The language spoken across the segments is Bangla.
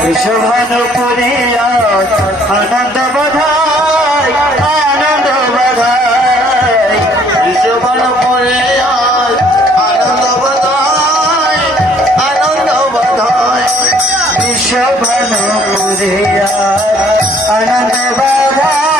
শোভন করিয়া আনন্দ বধাই আনন্দ বধাই শোভন করিয়া আনন্দ বধাই আনন্দ বধাই শোভন করিয়া আনন্দ বধাই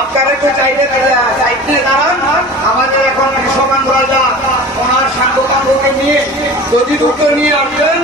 আপনারা একটু চাইতে চাইতে দাঁড়ান আমাদের এখন কৃষক আন্দোলনটা ওনার সাংবাদিককে নিয়ে যদি দুটো নিয়ে আসবেন